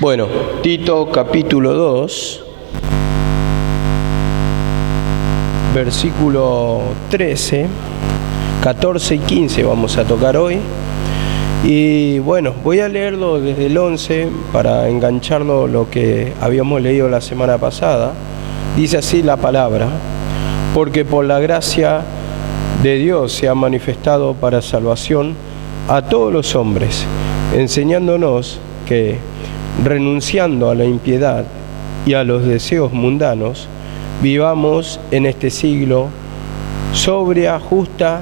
Bueno, Tito capítulo 2, versículo 13, 14 y 15 vamos a tocar hoy. Y bueno, voy a leerlo desde el 11 para engancharlo lo que habíamos leído la semana pasada. Dice así la palabra: porque por la gracia de Dios se ha manifestado para salvación a todos los hombres, enseñándonos que, renunciando a la impiedad y a los deseos mundanos, vivamos en este siglo sobria, justa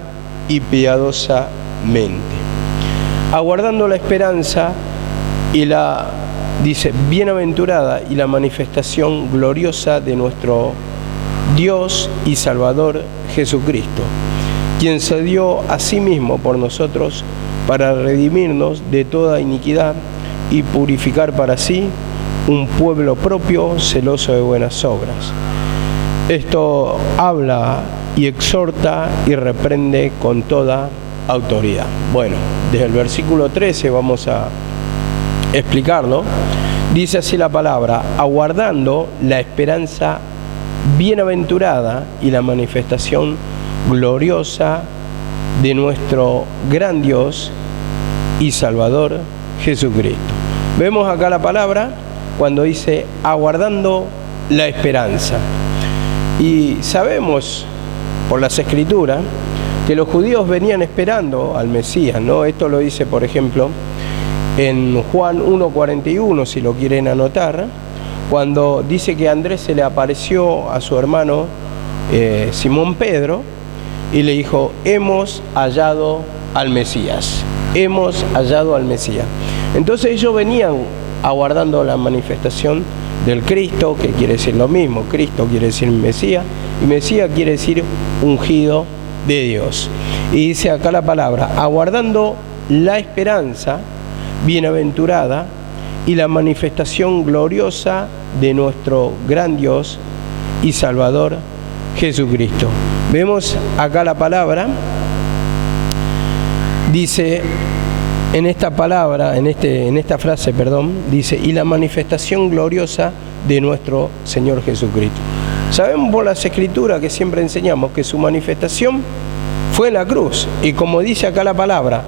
y piadosamente, aguardando la esperanza y la, dice, bienaventurada y la manifestación gloriosa de nuestro Dios y Salvador Jesucristo, quien se dio a sí mismo por nosotros para redimirnos de toda iniquidad y purificar para sí un pueblo propio, celoso de buenas obras. Esto habla y exhorta y reprende con toda autoridad. Bueno, desde el versículo 13 vamos a explicarlo. Dice así la palabra: aguardando la esperanza bienaventurada y la manifestación gloriosa de nuestro gran Dios y Salvador Jesucristo. Vemos acá la palabra cuando dice aguardando la esperanza. Y sabemos por las Escrituras que los judíos venían esperando al Mesías, ¿no? Esto lo dice, por ejemplo, en Juan 1:41, si lo quieren anotar, cuando dice que Andrés se le apareció a su hermano Simón Pedro y le dijo: hemos hallado al Mesías, hemos hallado al Mesías. Entonces ellos venían aguardando la manifestación del Cristo, que quiere decir lo mismo. Cristo quiere decir Mesías, y Mesías quiere decir ungido de Dios. Y dice acá la palabra: aguardando la esperanza bienaventurada y la manifestación gloriosa de nuestro gran Dios y Salvador Jesucristo. Vemos acá la palabra, dice en esta palabra, en esta frase, dice: y la manifestación gloriosa de nuestro Señor Jesucristo. Sabemos por las Escrituras que siempre enseñamos que su manifestación fue en la cruz, y como dice acá la palabra,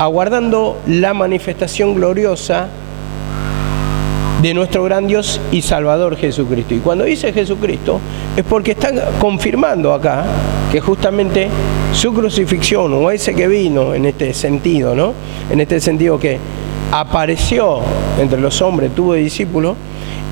aguardando la manifestación gloriosa de nuestro gran Dios y Salvador Jesucristo. Y cuando dice Jesucristo es porque está confirmando acá que justamente su crucifixión, o ese que vino en este sentido, ¿no? En este sentido que apareció entre los hombres, tuvo discípulos,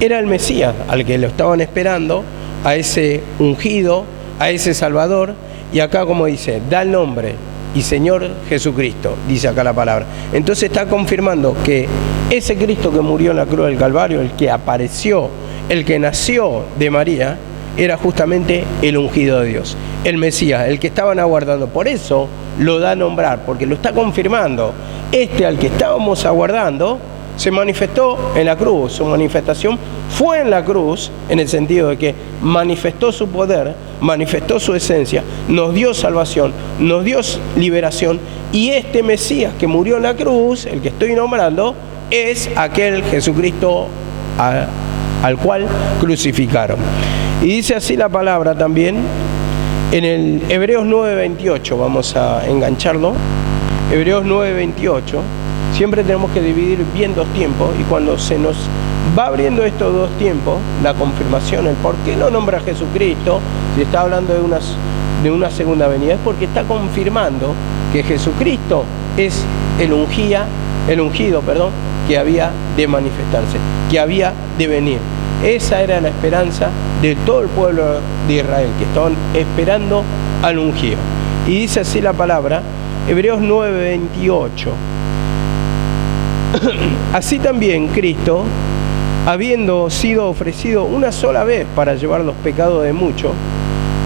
era el Mesías al que lo estaban esperando, a ese ungido, a ese Salvador. Y acá, como dice, da el nombre y Señor Jesucristo, dice acá la palabra. Entonces está confirmando que ese Cristo que murió en la cruz del Calvario, el que apareció, el que nació de María, era justamente el ungido de Dios, el Mesías, el que estaban aguardando. Por eso lo da a nombrar, porque lo está confirmando. Este al que estábamos aguardando se manifestó en la cruz. Su manifestación fue en la cruz, en el sentido de que manifestó su poder, manifestó su esencia, nos dio salvación, nos dio liberación. Y este Mesías que murió en la cruz, el que estoy nombrando, es aquel Jesucristo al cual crucificaron. Y dice así la palabra también en el Hebreos 9:28, vamos a engancharlo. Hebreos 9:28. Siempre tenemos que dividir bien dos tiempos, y cuando se nos va abriendo estos dos tiempos, la confirmación, el por qué no nombra a Jesucristo, si está hablando de una segunda venida, es porque está confirmando que Jesucristo es el ungido, que había de manifestarse, que había de venir. Esa era la esperanza de todo el pueblo de Israel, que estaban esperando al ungido. Y dice así la palabra, Hebreos 9:28. Así también Cristo, habiendo sido ofrecido una sola vez para llevar los pecados de muchos,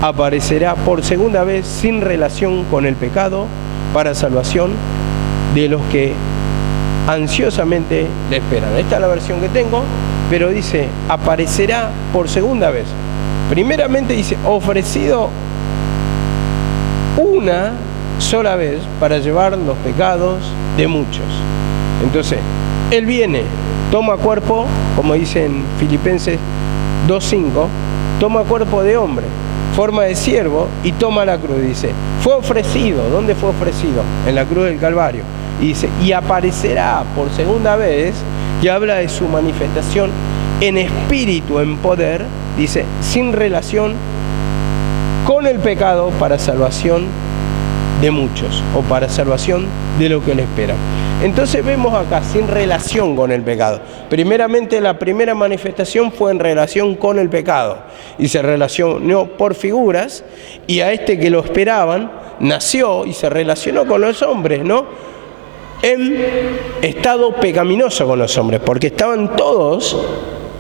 aparecerá por segunda vez sin relación con el pecado para salvación de los que ansiosamente le esperan. Esta es la versión que tengo, pero dice aparecerá por segunda vez. Primeramente dice ofrecido una sola vez para llevar los pecados de muchos. Entonces, Él viene, toma cuerpo, como dice en Filipenses 2:5, toma cuerpo de hombre, forma de siervo y toma la cruz. Dice, fue ofrecido. ¿Dónde fue ofrecido? En la cruz del Calvario. Y dice, y aparecerá por segunda vez, que habla de su manifestación en espíritu, en poder, dice, sin relación con el pecado, para salvación de muchos, o para salvación de lo que le espera. Entonces vemos acá, sin relación con el pecado. Primeramente, la primera manifestación fue en relación con el pecado, y se relacionó por figuras, y a este que lo esperaban, nació y se relacionó con los hombres, ¿no? En estado pecaminoso con los hombres, porque estaban todos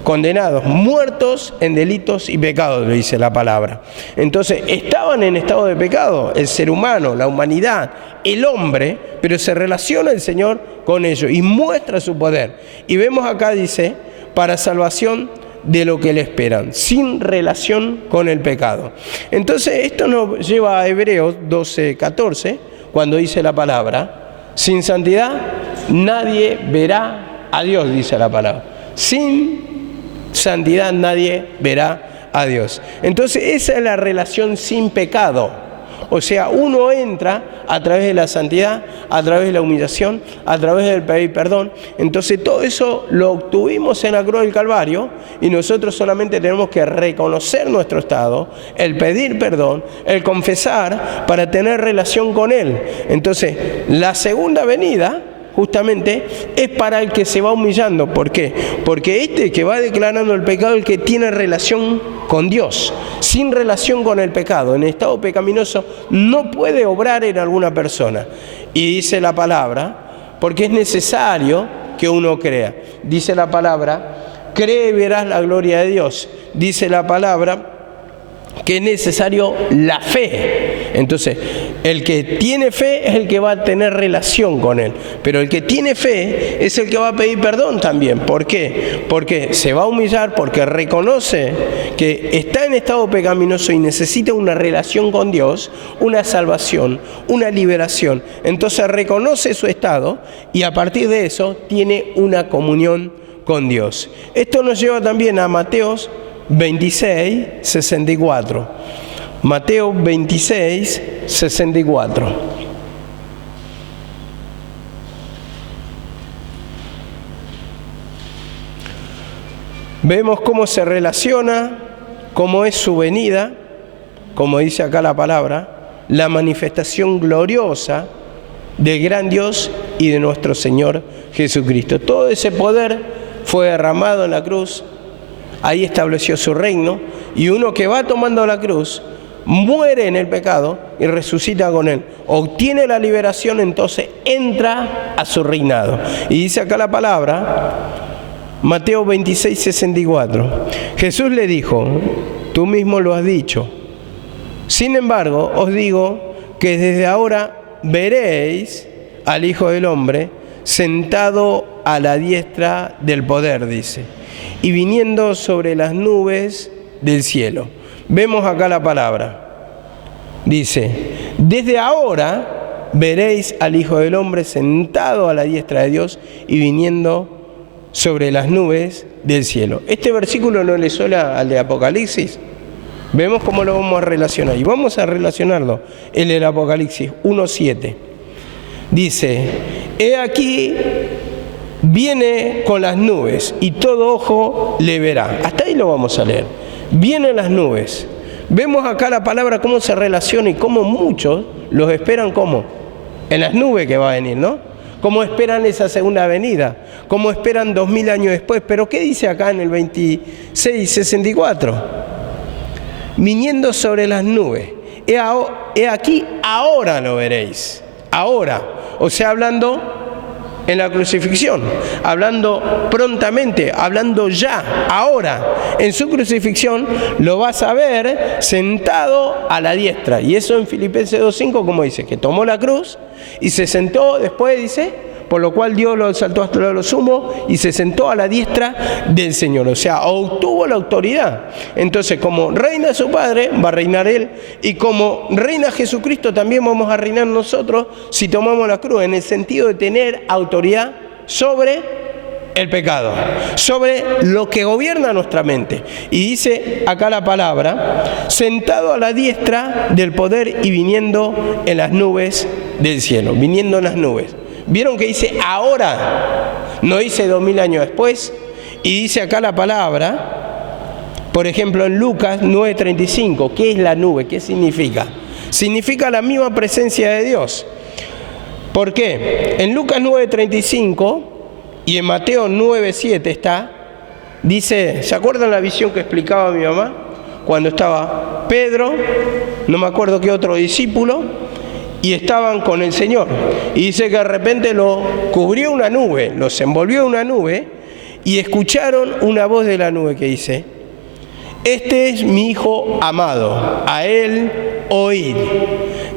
condenados, muertos en delitos y pecados, le dice la palabra. Entonces, estaban en estado de pecado, el ser humano, la humanidad, el hombre, pero se relaciona el Señor con ellos y muestra su poder. Y vemos acá, dice, para salvación de lo que le esperan, sin relación con el pecado. Entonces, esto nos lleva a Hebreos 12:14, cuando dice la palabra, sin santidad nadie verá a Dios, dice la palabra. Sin santidad nadie verá a Dios. Entonces esa es la relación sin pecado. O sea, uno entra a través de la santidad, a través de la humillación, a través del pedir perdón. Entonces todo eso lo obtuvimos en la cruz del Calvario, y nosotros solamente tenemos que reconocer nuestro estado, el pedir perdón, el confesar, para tener relación con Él. Entonces la segunda venida justamente es para el que se va humillando. ¿Por qué? Porque este que va declarando el pecado es el que tiene relación con Dios. Sin relación con el pecado, en estado pecaminoso, no puede obrar en alguna persona. Y dice la palabra, porque es necesario que uno crea. Dice la palabra, cree y verás la gloria de Dios. Dice la palabra que es necesario la fe. Entonces, el que tiene fe es el que va a tener relación con Él. Pero el que tiene fe es el que va a pedir perdón también. ¿Por qué? Porque se va a humillar, porque reconoce que está en estado pecaminoso y necesita una relación con Dios, una salvación, una liberación. Entonces reconoce su estado y a partir de eso tiene una comunión con Dios. Esto nos lleva también a Mateo 26:64. Mateo 26:64. Vemos cómo se relaciona, cómo es su venida, como dice acá la palabra, la manifestación gloriosa del gran Dios y de nuestro Señor Jesucristo. Todo ese poder fue derramado en la cruz. Ahí estableció su reino, y uno que va tomando la cruz muere en el pecado y resucita con Él, obtiene la liberación, entonces entra a su reinado. Y dice acá la palabra, Mateo 26:64, Jesús le dijo, tú mismo lo has dicho, sin embargo os digo que desde ahora veréis al Hijo del Hombre sentado a la diestra del poder, dice, y viniendo sobre las nubes del cielo. Vemos acá la palabra. Dice, desde ahora veréis al Hijo del Hombre sentado a la diestra de Dios y viniendo sobre las nubes del cielo. Este versículo no le suena al de Apocalipsis. Vemos cómo lo vamos a relacionar. Y vamos a relacionarlo. El del Apocalipsis 1:7. Dice, he aquí viene con las nubes y todo ojo le verá. Hasta ahí lo vamos a leer. Vienen las nubes. Vemos acá la palabra cómo se relaciona y cómo muchos los esperan como en las nubes que va a venir, ¿no? Cómo esperan esa segunda venida, cómo esperan 2000 años después. Pero ¿qué dice acá en el 26:64? Viniendo sobre las nubes. He aquí, ahora lo veréis. Ahora. O sea, hablando en la crucifixión, hablando prontamente, hablando ya, ahora. En su crucifixión lo vas a ver sentado a la diestra. Y eso en Filipenses 2:5, como dice, que tomó la cruz y se sentó después, dice, por lo cual Dios lo exaltó hasta lo sumo y se sentó a la diestra del Señor. O sea, obtuvo la autoridad. Entonces, como reina su Padre, va a reinar Él. Y como reina Jesucristo, también vamos a reinar nosotros si tomamos la cruz, en el sentido de tener autoridad sobre el pecado, sobre lo que gobierna nuestra mente. Y dice acá la palabra, sentado a la diestra del poder y viniendo en las nubes del cielo, viniendo en las nubes. ¿Vieron que dice ahora? No dice 2000 años después. Y dice acá la palabra, por ejemplo en Lucas 9:35, ¿qué es la nube? ¿Qué significa? Significa la misma presencia de Dios. ¿Por qué? En Lucas 9:35 y en Mateo 9:7 está, dice, ¿se acuerdan la visión que explicaba mi mamá? Cuando estaba Pedro, no me acuerdo qué otro discípulo, y estaban con el Señor. Y dice que de repente lo cubrió una nube, los envolvió una nube, y escucharon una voz de la nube que dice, este es mi Hijo amado, a Él oíd.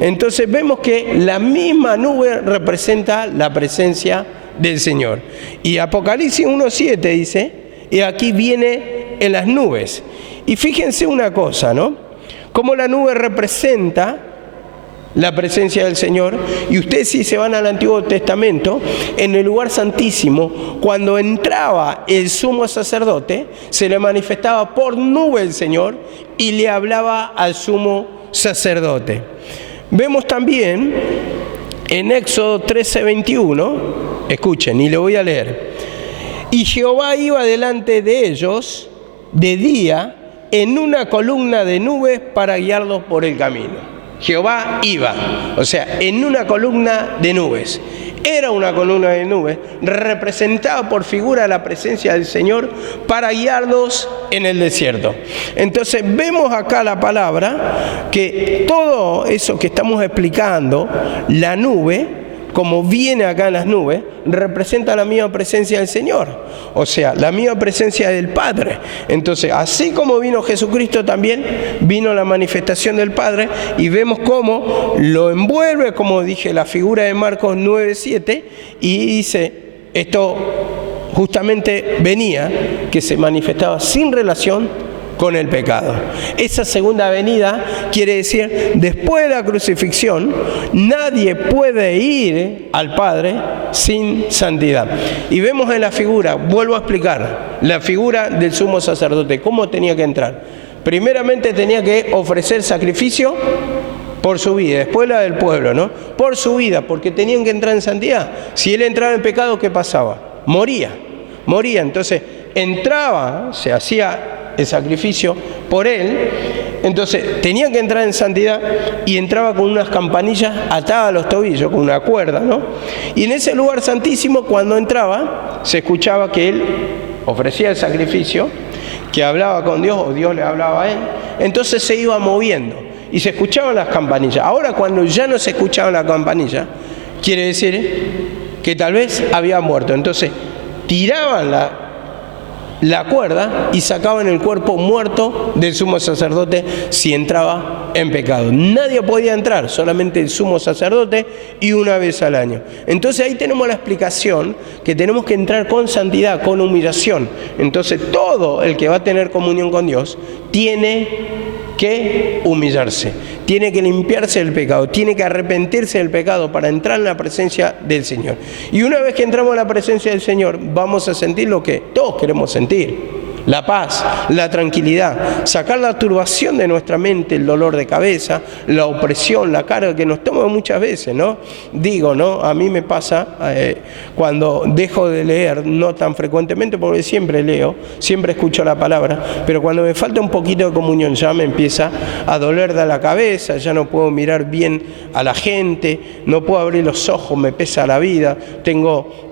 Entonces vemos que la misma nube representa la presencia del Señor. Y Apocalipsis 1:7 dice, y aquí viene en las nubes. Y fíjense una cosa, ¿no? Cómo la nube representa la presencia del Señor. Y ustedes, si se van al Antiguo Testamento, en el lugar santísimo, cuando entraba el sumo sacerdote, se le manifestaba por nube el Señor y le hablaba al sumo sacerdote. Vemos también en Éxodo 13:21, escuchen, y lo voy a leer. Y Jehová iba delante de ellos de día en una columna de nubes para guiarlos por el camino. Jehová iba, o sea, en una columna de nubes. Era una columna de nubes, representada por figura la presencia del Señor para guiarlos en el desierto. Entonces vemos acá la palabra que todo eso que estamos explicando, la nube, como viene acá en las nubes, representa la misma presencia del Señor, o sea, la misma presencia del Padre. Entonces, así como vino Jesucristo, también vino la manifestación del Padre, y vemos cómo lo envuelve, como dije, la figura de Marcos 9:7, y dice, esto justamente venía, que se manifestaba sin relación con el pecado. Esa segunda venida quiere decir, después de la crucifixión, nadie puede ir al Padre sin santidad. Y vemos en la figura, vuelvo a explicar, la figura del sumo sacerdote, cómo tenía que entrar. Primeramente tenía que ofrecer sacrificio por su vida, después la del pueblo, ¿no? Por su vida, porque tenían que entrar en santidad. Si él entraba en pecado, ¿qué pasaba? Moría. Entonces entraba, se hacía el sacrificio por él, entonces tenía que entrar en santidad y entraba con unas campanillas atadas a los tobillos, con una cuerda, ¿no? Y en ese lugar santísimo, cuando entraba, se escuchaba que él ofrecía el sacrificio, que hablaba con Dios o Dios le hablaba a él, entonces se iba moviendo y se escuchaban las campanillas. Ahora, cuando ya no se escuchaban las campanillas, quiere decir que tal vez había muerto, entonces tiraban la cuerda y sacaban el cuerpo muerto del sumo sacerdote si entraba en pecado. Nadie podía entrar, solamente el sumo sacerdote, y una vez al año. Entonces ahí tenemos la explicación que tenemos que entrar con santidad, con humillación. Entonces todo el que va a tener comunión con Dios tiene que humillarse, tiene que limpiarse del pecado, tiene que arrepentirse del pecado para entrar en la presencia del Señor. Y una vez que entramos en la presencia del Señor, vamos a sentir lo que todos queremos sentir: la paz, la tranquilidad, sacar la turbación de nuestra mente, el dolor de cabeza, la opresión, la carga que nos toma muchas veces, ¿no? Digo, ¿no? A mí me pasa cuando dejo de leer, no tan frecuentemente porque siempre leo, siempre escucho la palabra, pero cuando me falta un poquito de comunión ya me empieza a doler de la cabeza, ya no puedo mirar bien a la gente, no puedo abrir los ojos, me pesa la vida, tengo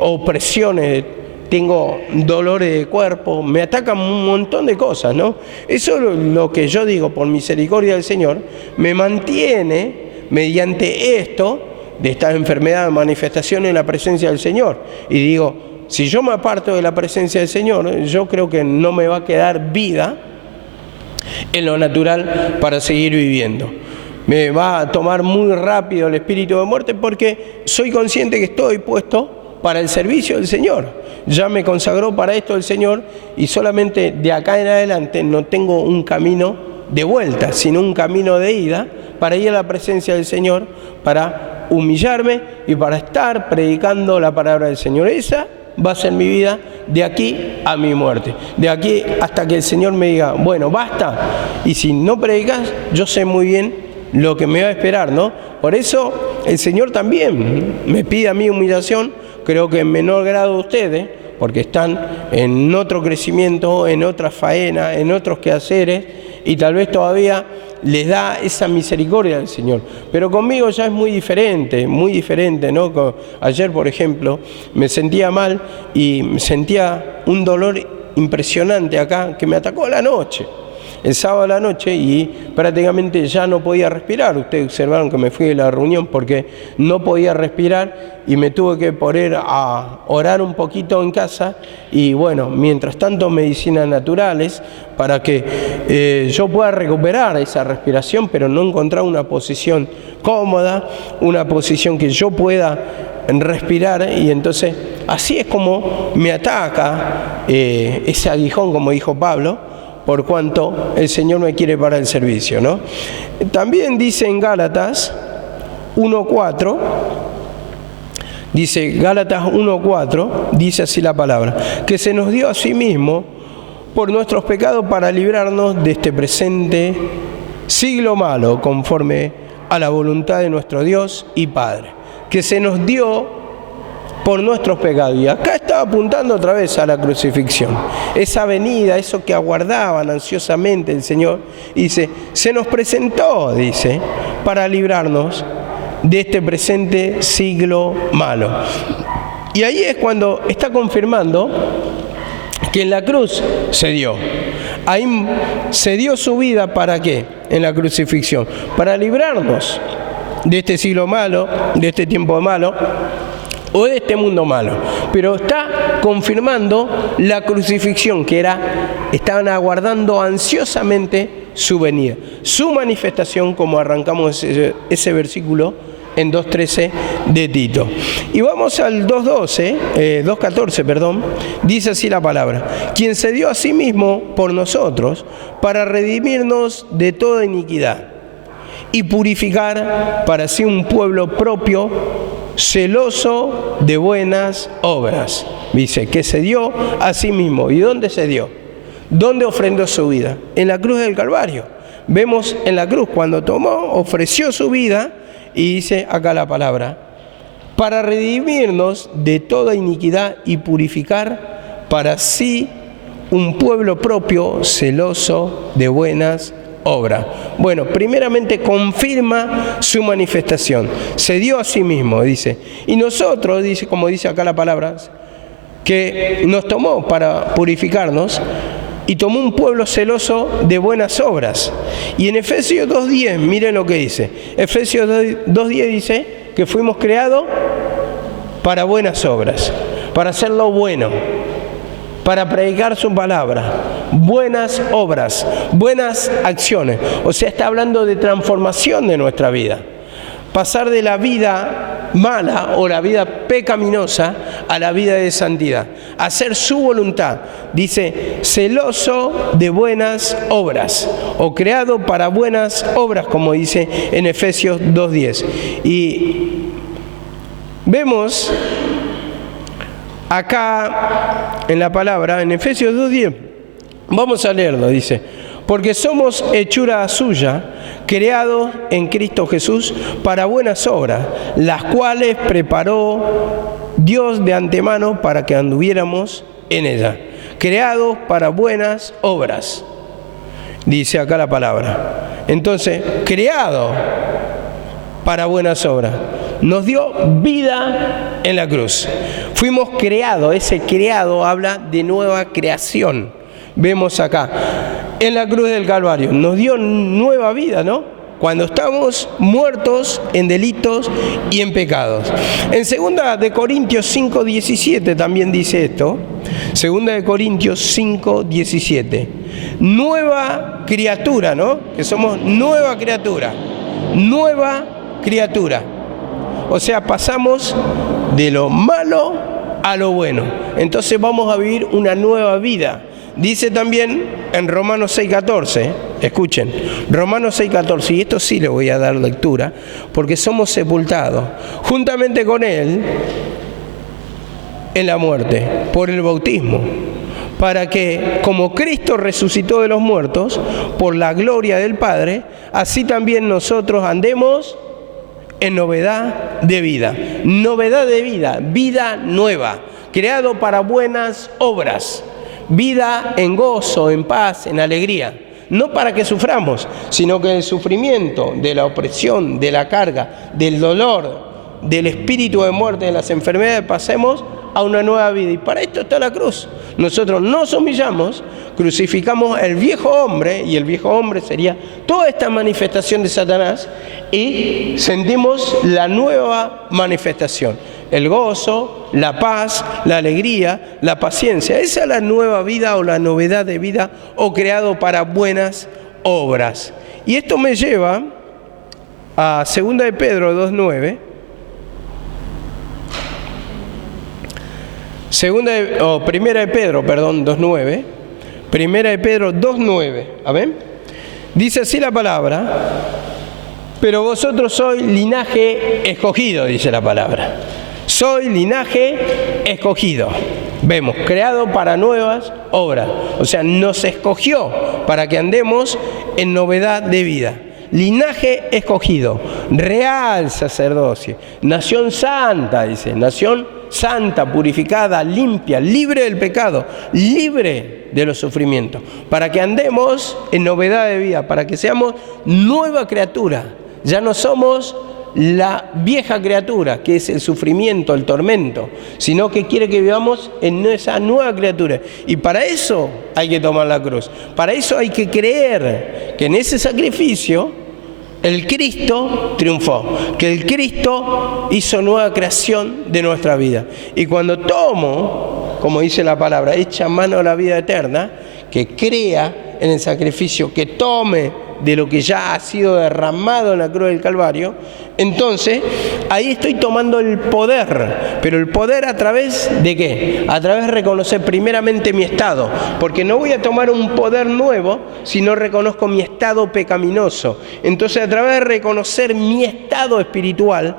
opresiones, tengo dolores de cuerpo, me atacan un montón de cosas, ¿no? Eso es lo que yo digo, por misericordia del Señor, me mantiene mediante esto, de esta enfermedad, manifestación en la presencia del Señor. Y digo, si yo me aparto de la presencia del Señor, yo creo que no me va a quedar vida en lo natural para seguir viviendo. Me va a tomar muy rápido el espíritu de muerte porque soy consciente que estoy puesto para el servicio del Señor. Ya me consagró para esto el Señor y solamente de acá en adelante no tengo un camino de vuelta, sino un camino de ida para ir a la presencia del Señor, para humillarme y para estar predicando la palabra del Señor. Esa va a ser mi vida de aquí a mi muerte, de aquí hasta que el Señor me diga, bueno, basta. Y si no predicas, yo sé muy bien lo que me va a esperar, ¿no? Por eso el Señor también me pide a mí humillación, creo que en menor grado ustedes, porque están en otro crecimiento, en otra faena, en otros quehaceres, y tal vez todavía les da esa misericordia del Señor. Pero conmigo ya es muy diferente, ¿no? Ayer, por ejemplo, me sentía mal y sentía un dolor impresionante acá que me atacó a la noche. El sábado a la noche y prácticamente ya no podía respirar. Ustedes observaron que me fui de la reunión porque no podía respirar y me tuve que poner a orar un poquito en casa y bueno, mientras tanto medicinas naturales para que yo pueda recuperar esa respiración, pero no encontrar una posición cómoda, una posición que yo pueda respirar, y entonces así es como me ataca ese aguijón, como dijo Pablo, por cuanto el Señor me quiere para el servicio, ¿no? También dice en Gálatas 1:4, dice Gálatas 1:4, dice así la palabra, que se nos dio a sí mismo por nuestros pecados para librarnos de este presente siglo malo, conforme a la voluntad de nuestro Dios y Padre, que se nos dio por nuestros pecados. Y acá estaba apuntando otra vez a la crucifixión, esa venida, eso que aguardaban ansiosamente el Señor. Dice, se nos presentó, dice, para librarnos de este presente siglo malo. Y ahí es cuando está confirmando que en la cruz se dio. Ahí se dio su vida, ¿para qué? En la crucifixión, para librarnos de este siglo malo, de este tiempo malo, o de este mundo malo. Pero está confirmando la crucifixión, que estaban aguardando ansiosamente su venida, su manifestación, como arrancamos ese versículo en 2:13 de Tito. Y vamos al 2:14, perdón, dice así la palabra, quien se dio a sí mismo por nosotros para redimirnos de toda iniquidad y purificar para sí un pueblo propio, celoso de buenas obras. Dice que se dio a sí mismo. ¿Y dónde se dio? ¿Dónde ofrendó su vida? En la cruz del Calvario. Vemos en la cruz cuando ofreció su vida, y dice acá la palabra, para redimirnos de toda iniquidad y purificar para sí un pueblo propio, celoso de buenas obra. Bueno, primeramente confirma su manifestación. Se dio a sí mismo, dice. Y nosotros, dice, como dice acá la palabra, que nos tomó para purificarnos y tomó un pueblo celoso de buenas obras. Y en Efesios 2:10, miren lo que dice. Efesios 2:10 dice que fuimos creados para buenas obras, para hacer lo bueno, para predicar su palabra, buenas obras, buenas acciones. O sea, está hablando de transformación de nuestra vida. Pasar de la vida mala o la vida pecaminosa a la vida de santidad. Hacer su voluntad. Dice, celoso de buenas obras, o creado para buenas obras, como dice en Efesios 2:10. Y vemos acá en la palabra, en Efesios 2:10, vamos a leerlo, dice, porque somos hechura suya, creados en Cristo Jesús para buenas obras, las cuales preparó Dios de antemano para que anduviéramos en ella. Creados para buenas obras, dice acá la palabra. Entonces, creado para buenas obras. Nos dio vida en la cruz. Fuimos creados, ese creado habla de nueva creación. Vemos acá, en la cruz del Calvario, nos dio nueva vida, ¿no? Cuando estamos muertos en delitos y en pecados. En 2 de Corintios 5:17 también dice esto. 2 de Corintios 5:17. Nueva criatura, ¿no? Que somos nueva criatura. Nueva criatura. O sea, pasamos de lo malo a lo bueno. Entonces vamos a vivir una nueva vida Dice también en Romanos 6:14, escuchen, Romanos 6:14, y esto sí le voy a dar lectura, porque somos sepultados juntamente con Él en la muerte, por el bautismo, para que, como Cristo resucitó de los muertos, por la gloria del Padre, así también nosotros andemos en novedad de vida. Novedad de vida, vida nueva, creado para buenas obras, vida en gozo, en paz, en alegría. No para que suframos, sino que el sufrimiento, de la opresión, de la carga, del dolor, del espíritu de muerte, de las enfermedades, pasemos a una nueva vida. Y para esto está la cruz. Nosotros nos humillamos, crucificamos el viejo hombre, y el viejo hombre sería toda esta manifestación de Satanás, y sentimos la nueva manifestación, el gozo, la paz, la alegría, la paciencia. Esa es la nueva vida o la novedad de vida o creado para buenas obras. Y esto me lleva a 2 de Pedro 2:9. Primera de Pedro, 2:9. Primera de Pedro 2:9. ¿Amén? Dice así la palabra: pero vosotros sois linaje escogido, dice la palabra. Soy linaje escogido. Vemos, creado para nuevas obras. O sea, nos escogió para que andemos en novedad de vida. Linaje escogido, real sacerdocio, nación santa, dice, nación santa, purificada, limpia, libre del pecado, libre de los sufrimientos, para que andemos en novedad de vida, para que seamos nueva criatura. Ya no somos la vieja criatura, que es el sufrimiento, el tormento, sino que quiere que vivamos en esa nueva criatura. Y para eso hay que tomar la cruz. Para eso hay que creer que en ese sacrificio el Cristo triunfó, que el Cristo hizo nueva creación de nuestra vida. Y cuando tomo, como dice la palabra, echa mano a la vida eterna, que crea en el sacrificio, que tome de lo que ya ha sido derramado en la cruz del Calvario, entonces ahí estoy tomando el poder. Pero el poder ¿a través de qué? A través de reconocer primeramente mi estado, porque no voy a tomar un poder nuevo si no reconozco mi estado pecaminoso. Entonces, a través de reconocer mi estado espiritual,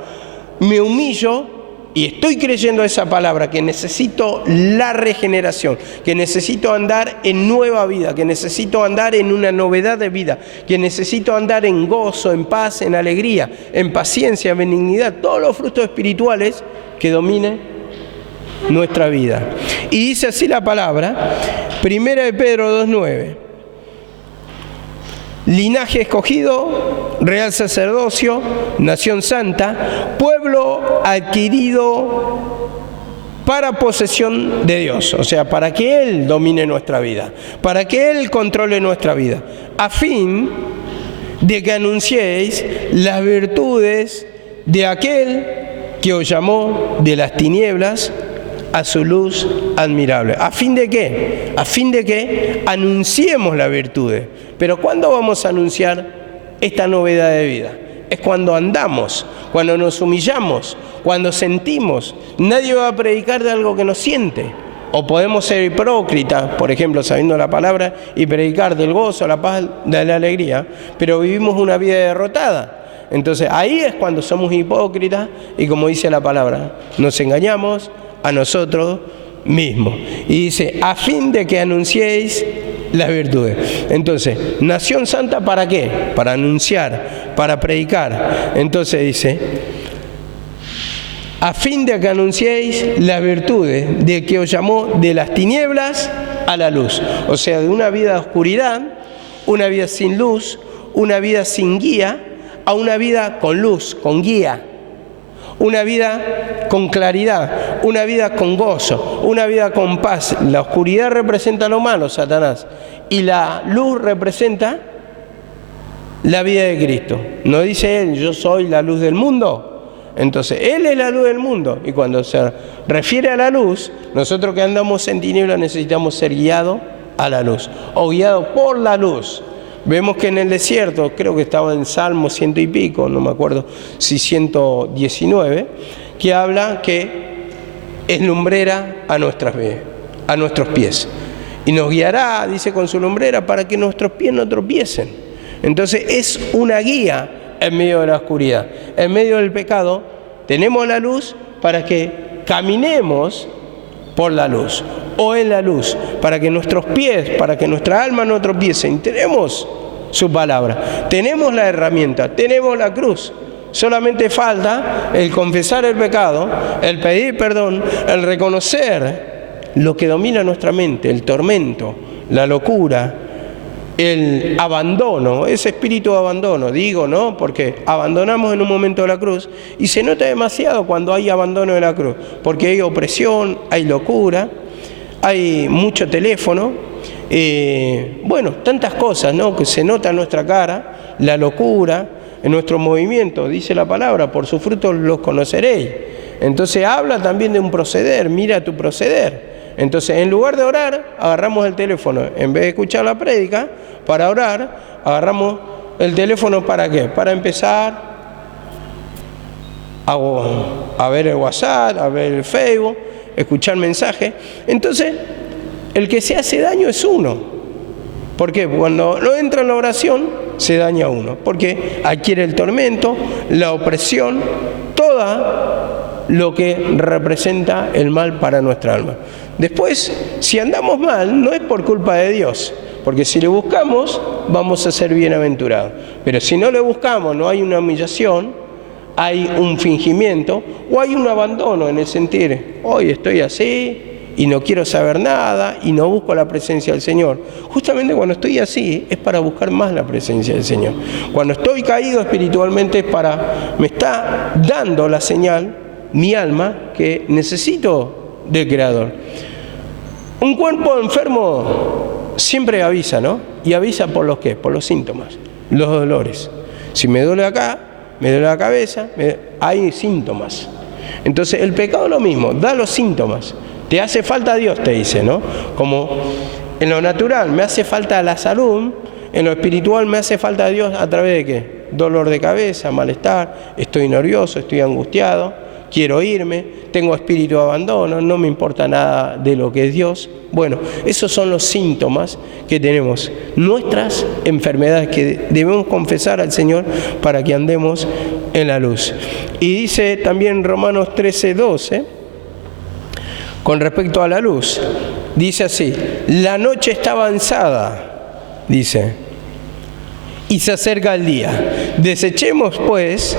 me humillo y estoy creyendo esa palabra, que necesito la regeneración, que necesito andar en nueva vida, que necesito andar en una novedad de vida, que necesito andar en gozo, en paz, en alegría, en paciencia, en benignidad, todos los frutos espirituales que dominen nuestra vida. Y dice así la palabra, 1 de Pedro 2:9. Linaje escogido, real sacerdocio, nación santa, pueblo adquirido para posesión de Dios. O sea, para que Él domine nuestra vida, para que Él controle nuestra vida, a fin de que anunciéis las virtudes de aquel que os llamó de las tinieblas a su luz admirable. ¿A fin de qué? A fin de que anunciemos las virtudes. Pero ¿cuándo vamos a anunciar esta novedad de vida? Es cuando andamos, cuando nos humillamos, cuando sentimos. Nadie va a predicar de algo que no siente. O podemos ser hipócritas, por ejemplo, sabiendo la palabra, y predicar del gozo, la paz, de la alegría, pero vivimos una vida derrotada. Entonces ahí es cuando somos hipócritas y, como dice la palabra, nos engañamos a nosotros mismos. Y dice, a fin de que anunciéis las virtudes. Entonces, nación santa, ¿para qué? Para anunciar, para predicar. Entonces dice, a fin de que anunciéis las virtudes de que os llamó de las tinieblas a la luz. O sea, de una vida de oscuridad, una vida sin luz, una vida sin guía, a una vida con luz, con guía. Una vida con claridad, una vida con gozo, una vida con paz. La oscuridad representa lo malo, Satanás, y la luz representa la vida de Cristo. ¿No dice Él, yo soy la luz del mundo? Entonces, Él es la luz del mundo. Y cuando se refiere a la luz, nosotros que andamos en tinieblas necesitamos ser guiados a la luz, o guiados por la luz. Vemos que en el desierto, creo que estaba en Salmo 100 y pico, no me acuerdo si 119, que habla que es lumbrera a nuestros pies. y nos guiará, dice, con su lumbrera para que nuestros pies no tropiecen. Entonces es una guía en medio de la oscuridad, en medio del pecado. Tenemos la luz para que caminemos por la luz o en la luz, para que nuestros pies, para que nuestra alma no tropiecen. Tenemos su palabra, tenemos la herramienta, tenemos la cruz. Solamente falta el confesar el pecado, el pedir perdón, el reconocer lo que domina nuestra mente, el tormento, la locura, el abandono, ese espíritu de abandono, digo, ¿no? Porque abandonamos en un momento la cruz y se nota demasiado cuando hay abandono de la cruz, porque hay opresión, hay locura, hay mucho teléfono, bueno, tantas cosas, ¿no? Que se nota en nuestra cara, la locura, en nuestro movimiento, dice la palabra, por sus frutos los conoceréis. Entonces habla también de un proceder, mira tu proceder. Entonces, en lugar de orar, agarramos el teléfono. En vez de escuchar la prédica, para orar, agarramos el teléfono ¿para qué? Para empezar a ver el WhatsApp, a ver el Facebook, escuchar mensajes. Entonces, el que se hace daño es uno. ¿Por qué? Cuando no entra en la oración, se daña uno. Porque adquiere el tormento, la opresión, todo lo que representa el mal para nuestra alma. Después, si andamos mal, no es por culpa de Dios, porque si le buscamos, vamos a ser bienaventurados. Pero si no le buscamos, no hay una humillación, hay un fingimiento, o hay un abandono en el sentir, hoy estoy así, y no quiero saber nada, y no busco la presencia del Señor. Justamente cuando estoy así, es para buscar más la presencia del Señor. Cuando estoy caído espiritualmente, me está dando la señal, mi alma, que necesito del Creador. Un cuerpo enfermo siempre avisa, ¿no? Y avisa por los ¿qué? Por los síntomas, los dolores. Si me duele acá, me duele la cabeza, hay síntomas. Entonces el pecado es lo mismo, da los síntomas. Te hace falta Dios, te dice, ¿no? Como en lo natural me hace falta la salud, en lo espiritual me hace falta Dios a través de ¿qué? Dolor de cabeza, malestar, estoy nervioso, estoy angustiado, quiero irme, tengo espíritu de abandono, no me importa nada de lo que es Dios. Bueno, esos son los síntomas que tenemos, nuestras enfermedades que debemos confesar al Señor para que andemos en la luz. Y dice también Romanos 13:12, con respecto a la luz, dice así: la noche está avanzada, dice, y se acerca el día. Desechemos pues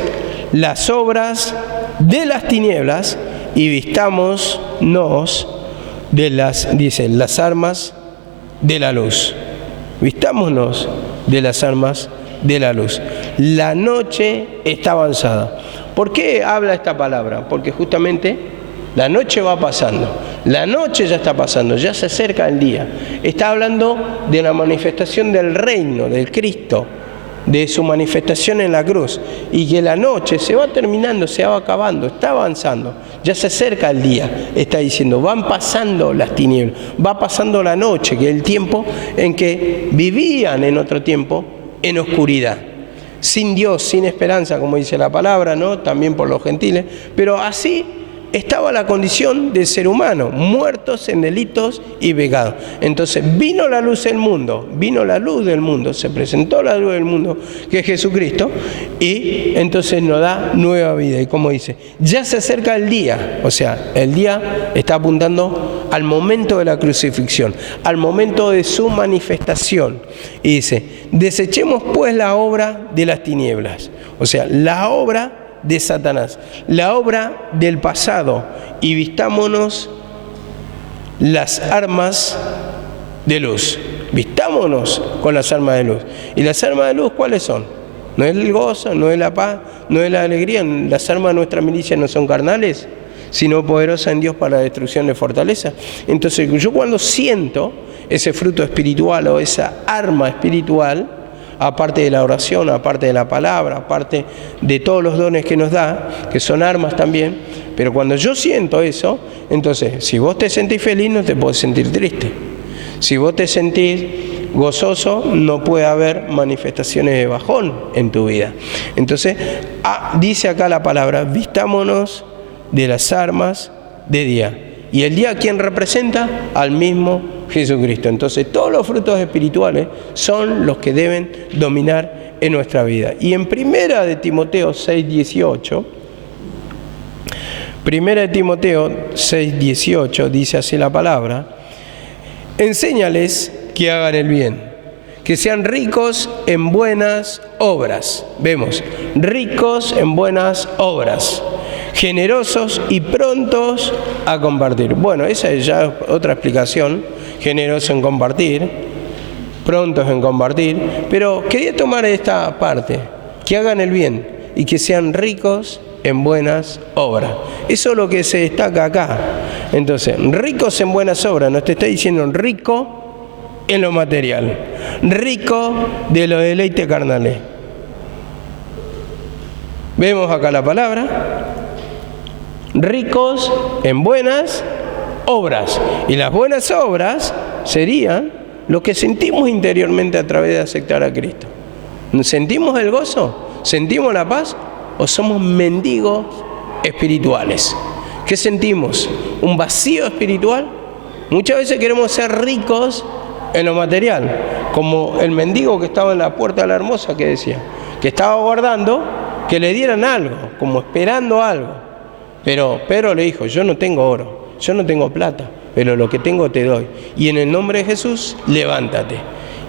las obras de las tinieblas y vistámonos de las armas de la luz. Vistámonos de las armas de la luz. La noche está avanzada. ¿Por qué habla esta palabra? Porque justamente la noche va pasando. La noche ya está pasando, ya se acerca el día. Está hablando de la manifestación del reino, del Cristo, de su manifestación en la cruz, y que la noche se va terminando, se va acabando, está avanzando, ya se acerca el día, está diciendo, van pasando las tinieblas, va pasando la noche, que es el tiempo en que vivían en otro tiempo en oscuridad, sin Dios, sin esperanza, como dice la palabra, ¿no? También por los gentiles, pero así estaba la condición del ser humano, muertos en delitos y pecados. Entonces vino la luz del mundo, vino la luz del mundo, se presentó la luz del mundo, que es Jesucristo, y entonces nos da nueva vida. Y como dice, ya se acerca el día, o sea, el día está apuntando al momento de la crucifixión, al momento de su manifestación. Y dice, desechemos pues la obra de las tinieblas, o sea, la obra de Satanás, la obra del pasado, y vistámonos las armas de luz. Vistámonos con las armas de luz. ¿Y las armas de luz cuáles son? No es el gozo, no es la paz, no es la alegría. Las armas de nuestra milicia no son carnales, sino poderosas en Dios para la destrucción de fortaleza. Entonces yo cuando siento ese fruto espiritual o esa arma espiritual, aparte de la oración, aparte de la palabra, aparte de todos los dones que nos da, que son armas también, pero cuando yo siento eso, entonces, si vos te sentís feliz, no te podés sentir triste. Si vos te sentís gozoso, no puede haber manifestaciones de bajón en tu vida. Entonces, dice acá la palabra, vistámonos de las armas de día. ¿Y el día quién representa? Al mismo Jesucristo. Entonces todos los frutos espirituales son los que deben dominar en nuestra vida. Y en Primera de Timoteo 6:18, Primera de Timoteo 6:18 dice así la palabra: enséñales que hagan el bien, que sean ricos en buenas obras. Vemos, ricos en buenas obras, generosos y prontos a compartir. Bueno, esa es ya otra explicación, generoso en compartir, prontos en compartir, pero quería tomar esta parte, que hagan el bien y que sean ricos en buenas obras. Eso es lo que se destaca acá. Entonces, ricos en buenas obras, no te está diciendo rico en lo material, rico de los deleites carnales. Vemos acá la palabra, ricos en buenas obras. Y las buenas obras serían lo que sentimos interiormente a través de aceptar a Cristo. ¿Sentimos el gozo? ¿Sentimos la paz? ¿O somos mendigos espirituales? ¿Qué sentimos? ¿Un vacío espiritual? Muchas veces queremos ser ricos en lo material, como el mendigo que estaba en la puerta de la Hermosa, que decía que estaba guardando que le dieran algo, como esperando algo. Pero Pedro le dijo: yo no tengo oro, yo no tengo plata, pero lo que tengo te doy, y en el nombre de Jesús levántate.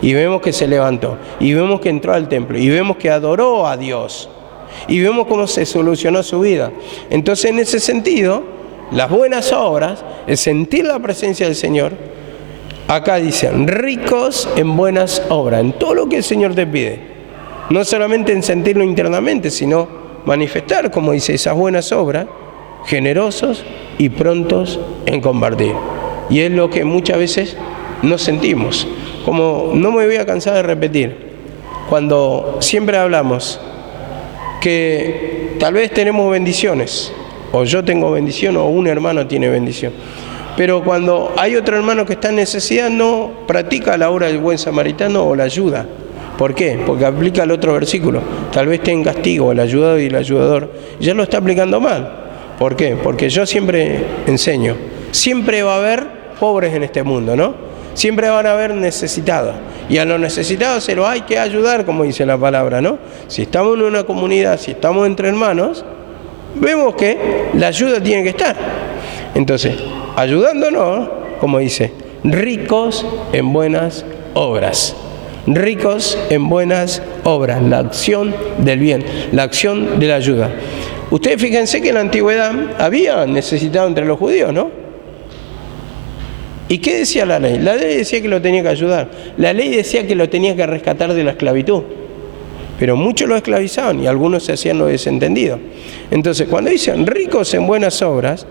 Y vemos que se levantó, y vemos que entró al templo, y vemos que adoró a Dios, y vemos cómo se solucionó su vida. Entonces, en ese sentido, las buenas obras, el sentir la presencia del Señor, acá dicen ricos en buenas obras, en todo lo que el Señor te pide. No solamente en sentirlo internamente, sino manifestar, como dice, esas buenas obras, generosos y prontos en compartir. Y es lo que muchas veces no sentimos. Como no me voy a cansar de repetir, cuando siempre hablamos que tal vez tenemos bendiciones, o yo tengo bendición, o un hermano tiene bendición, pero cuando hay otro hermano que está en necesidad, no practica la obra del buen samaritano o la ayuda. ¿Por qué? Porque aplica el otro versículo. Tal vez esté en castigo el ayudado y el ayudador. Ya lo está aplicando mal. ¿Por qué? Porque yo siempre enseño. Siempre va a haber pobres en este mundo, ¿no? Siempre van a haber necesitados. Y a los necesitados se los hay que ayudar, como dice la palabra, ¿no? Si estamos en una comunidad, si estamos entre hermanos, vemos que la ayuda tiene que estar. Entonces, ayudándonos, como dice, ricos en buenas obras. Ricos en buenas obras, la acción del bien, la acción de la ayuda. Ustedes fíjense que en la antigüedad había necesitado entre los judíos, ¿no? ¿Y qué decía la ley? La ley decía que lo tenía que ayudar. La ley decía que lo tenía que rescatar de la esclavitud. Pero muchos lo esclavizaban y algunos se hacían los desentendidos. Entonces, cuando dicen ricos en buenas obras,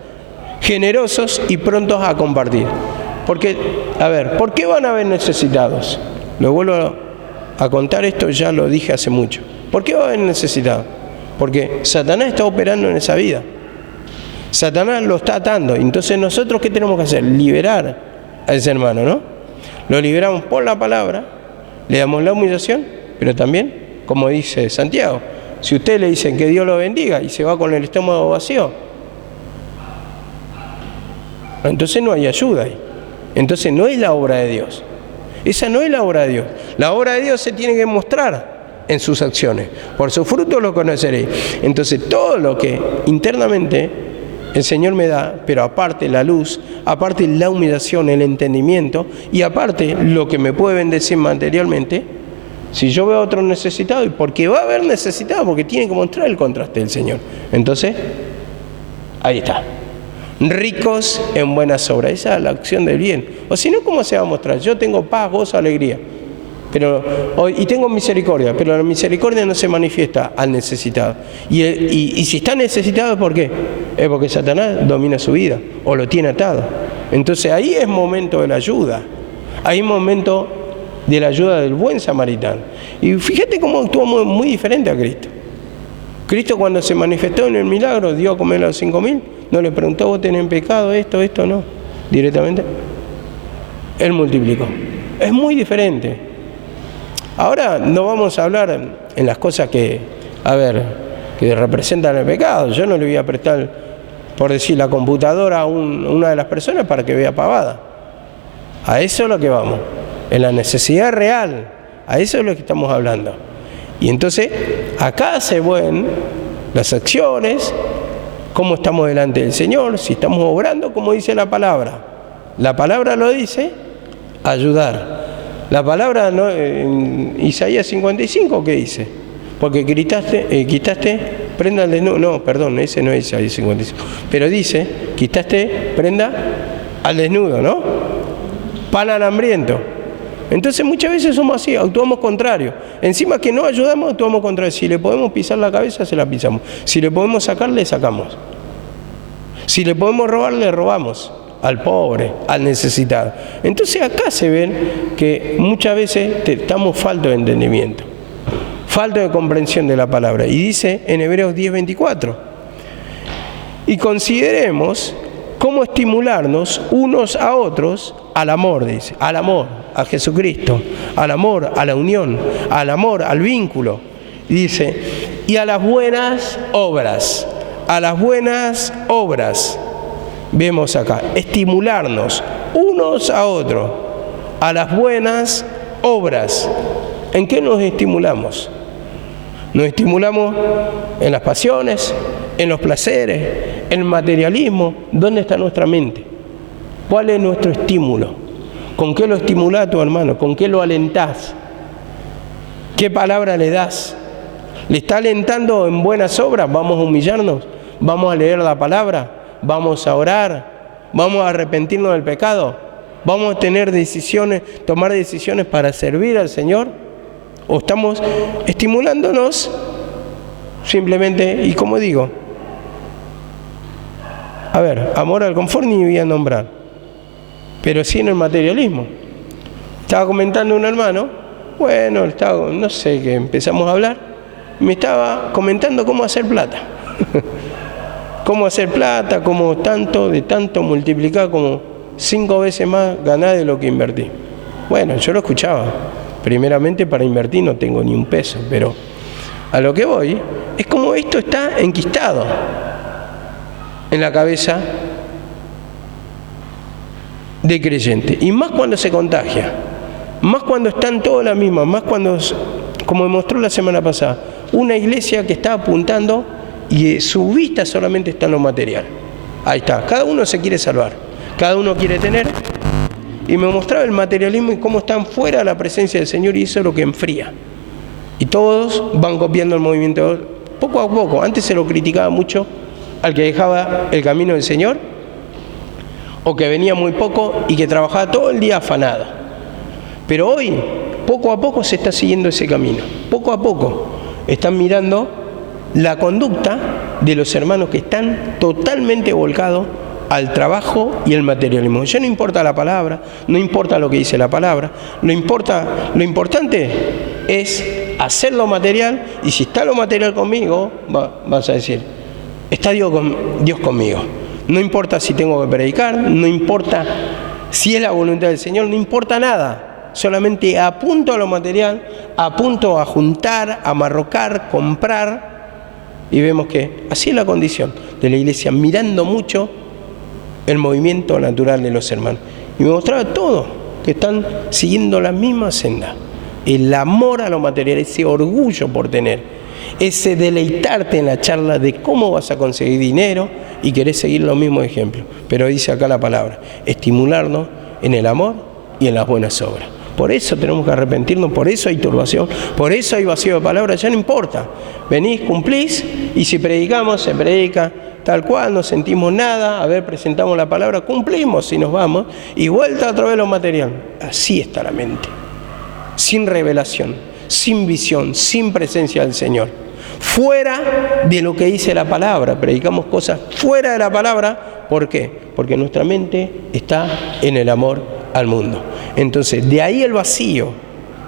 generosos y prontos a compartir. Porque, a ver, ¿por qué van a haber necesitados? Lo vuelvo a contar, esto ya lo dije hace mucho. ¿Por qué va a haber necesitados? Porque Satanás está operando en esa vida. Satanás lo está atando. Entonces, ¿nosotros qué tenemos que hacer? Liberar a ese hermano, ¿no? Lo liberamos por la palabra, le damos la humillación, pero también, como dice Santiago, si ustedes le dicen que Dios lo bendiga y se va con el estómago vacío, entonces no hay ayuda ahí. Entonces no es la obra de Dios. Esa no es la obra de Dios. La obra de Dios se tiene que mostrar en sus acciones. Por sus frutos lo conoceréis. Entonces todo lo que internamente el Señor me da, pero aparte la luz, aparte la humillación, el entendimiento, y aparte lo que me puede bendecir materialmente, si yo veo a otro necesitado, y porque va a haber necesitado, porque tiene que mostrar el contraste del Señor. Entonces, ahí está. Ricos en buenas obras, esa es la acción del bien. O si no, ¿cómo se va a mostrar? Yo tengo paz, gozo, alegría, y tengo misericordia, pero la misericordia no se manifiesta al necesitado. Y si está necesitado, ¿por qué? Es porque Satanás domina su vida o lo tiene atado. Entonces ahí es momento de la ayuda, ahí es momento de la ayuda del buen samaritano. Y fíjate cómo actuó muy diferente a Cristo. Cristo, cuando se manifestó en el milagro, dio a comer a los 5.000, no le preguntó: ¿vos tenés pecado? Esto, no. Directamente Él multiplicó. Es muy diferente. Ahora no vamos a hablar en las cosas que representan el pecado. Yo no le voy a prestar, por decir, la computadora a una de las personas para que vea pavada. A eso es lo que vamos. En la necesidad real. A eso es lo que estamos hablando. Y entonces, acá se ven las acciones, cómo estamos delante del Señor, si estamos obrando como dice la palabra. La palabra lo dice, ayudar. La palabra no, en Isaías 55, ¿qué dice? Porque quitaste prenda al desnudo. No, perdón, ese no es Isaías 55. Pero dice, quitaste prenda al desnudo, ¿no? Pan al hambriento. Entonces muchas veces somos así, actuamos contrario. Encima que no ayudamos, actuamos contrario. Si le podemos pisar la cabeza, se la pisamos. Si le podemos sacar, le sacamos. Si le podemos robar, le robamos al pobre, al necesitado. Entonces acá se ven que muchas veces estamos faltos de entendimiento, falta de comprensión de la palabra. Y dice en Hebreos 10:24, y consideremos cómo estimularnos unos a otros al amor, dice, al amor a Jesucristo, al amor a la unión, al amor al vínculo. Y dice, y a las buenas obras, a las buenas obras. Vemos acá, estimularnos unos a otros a las buenas obras. ¿En qué nos estimulamos? Nos estimulamos en las pasiones, en los placeres, en el materialismo. ¿Dónde está nuestra mente? ¿Cuál es nuestro estímulo? ¿Con qué lo estimulás a tu hermano? ¿Con qué lo alentás? ¿Qué palabra le das? ¿Le está alentando en buenas obras? ¿Vamos a humillarnos? ¿Vamos a leer la palabra? ¿Vamos a orar? ¿Vamos a arrepentirnos del pecado? ¿Vamos a tener decisiones, tomar decisiones para servir al Señor? ¿O estamos estimulándonos simplemente, y como digo, a ver, amor al confort ni voy a nombrar, pero sí en el materialismo? Estaba comentando un hermano, bueno, no sé, que empezamos a hablar, me estaba comentando cómo hacer plata. Cómo hacer plata, cómo de tanto multiplicar, como 5 veces más ganar de lo que invertí. Bueno, yo lo escuchaba. Primeramente para invertir no tengo ni un peso, pero a lo que voy es como esto está enquistado en la cabeza de creyente. Y más cuando se contagia, más cuando están todas las mismas, más cuando, como demostró la semana pasada, una iglesia que está apuntando y su vista solamente está en lo material. Ahí está, cada uno se quiere salvar, cada uno quiere tener, y me mostraba el materialismo y cómo están fuera de la presencia del Señor, y eso es lo que enfría. Y todos van copiando el movimiento poco a poco. Antes se lo criticaba mucho al que dejaba el camino del Señor, o que venía muy poco y que trabajaba todo el día afanado. Pero hoy, poco a poco se está siguiendo ese camino. Poco a poco están mirando la conducta de los hermanos que están totalmente volcados al trabajo y el materialismo. Ya no importa la palabra, no importa lo que dice la palabra, lo importante es hacer lo material, y si está lo material conmigo, vas a decir, está Dios conmigo. No importa si tengo que predicar, no importa si es la voluntad del Señor, no importa nada. Solamente apunto a lo material, apunto a juntar, a amarrocar, comprar. Y vemos que así es la condición de la iglesia, mirando mucho el movimiento natural de los hermanos. Y me mostraba todo, que están siguiendo la misma senda. El amor a lo material, ese orgullo por tener, ese deleitarte en la charla de cómo vas a conseguir dinero y querés seguir los mismos ejemplos. Pero dice acá la palabra, estimularnos en el amor y en las buenas obras. Por eso tenemos que arrepentirnos, por eso hay turbación, por eso hay vacío de palabras. Ya no importa, venís, cumplís, y si predicamos, se predica tal cual, no sentimos nada, a ver, presentamos la palabra, cumplimos y nos vamos, y vuelta otra vez lo material. Así está la mente, sin revelación, sin visión, sin presencia del Señor, fuera de lo que dice la palabra. Predicamos cosas fuera de la palabra. ¿Por qué? Porque nuestra mente está en el amor al mundo. Entonces, de ahí el vacío,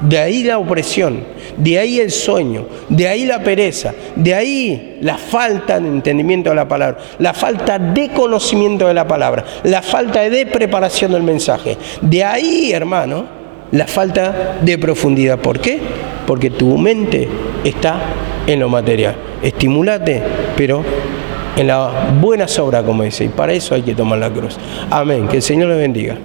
de ahí la opresión, de ahí el sueño, de ahí la pereza, de ahí la falta de entendimiento de la palabra, la falta de conocimiento de la palabra, la falta de preparación del mensaje. De ahí, hermano, la falta de profundidad. ¿Por qué? Porque tu mente está en lo material. Estimúlate, pero en las buenas obras, como dice, y para eso hay que tomar la cruz. Amén. Que el Señor les bendiga.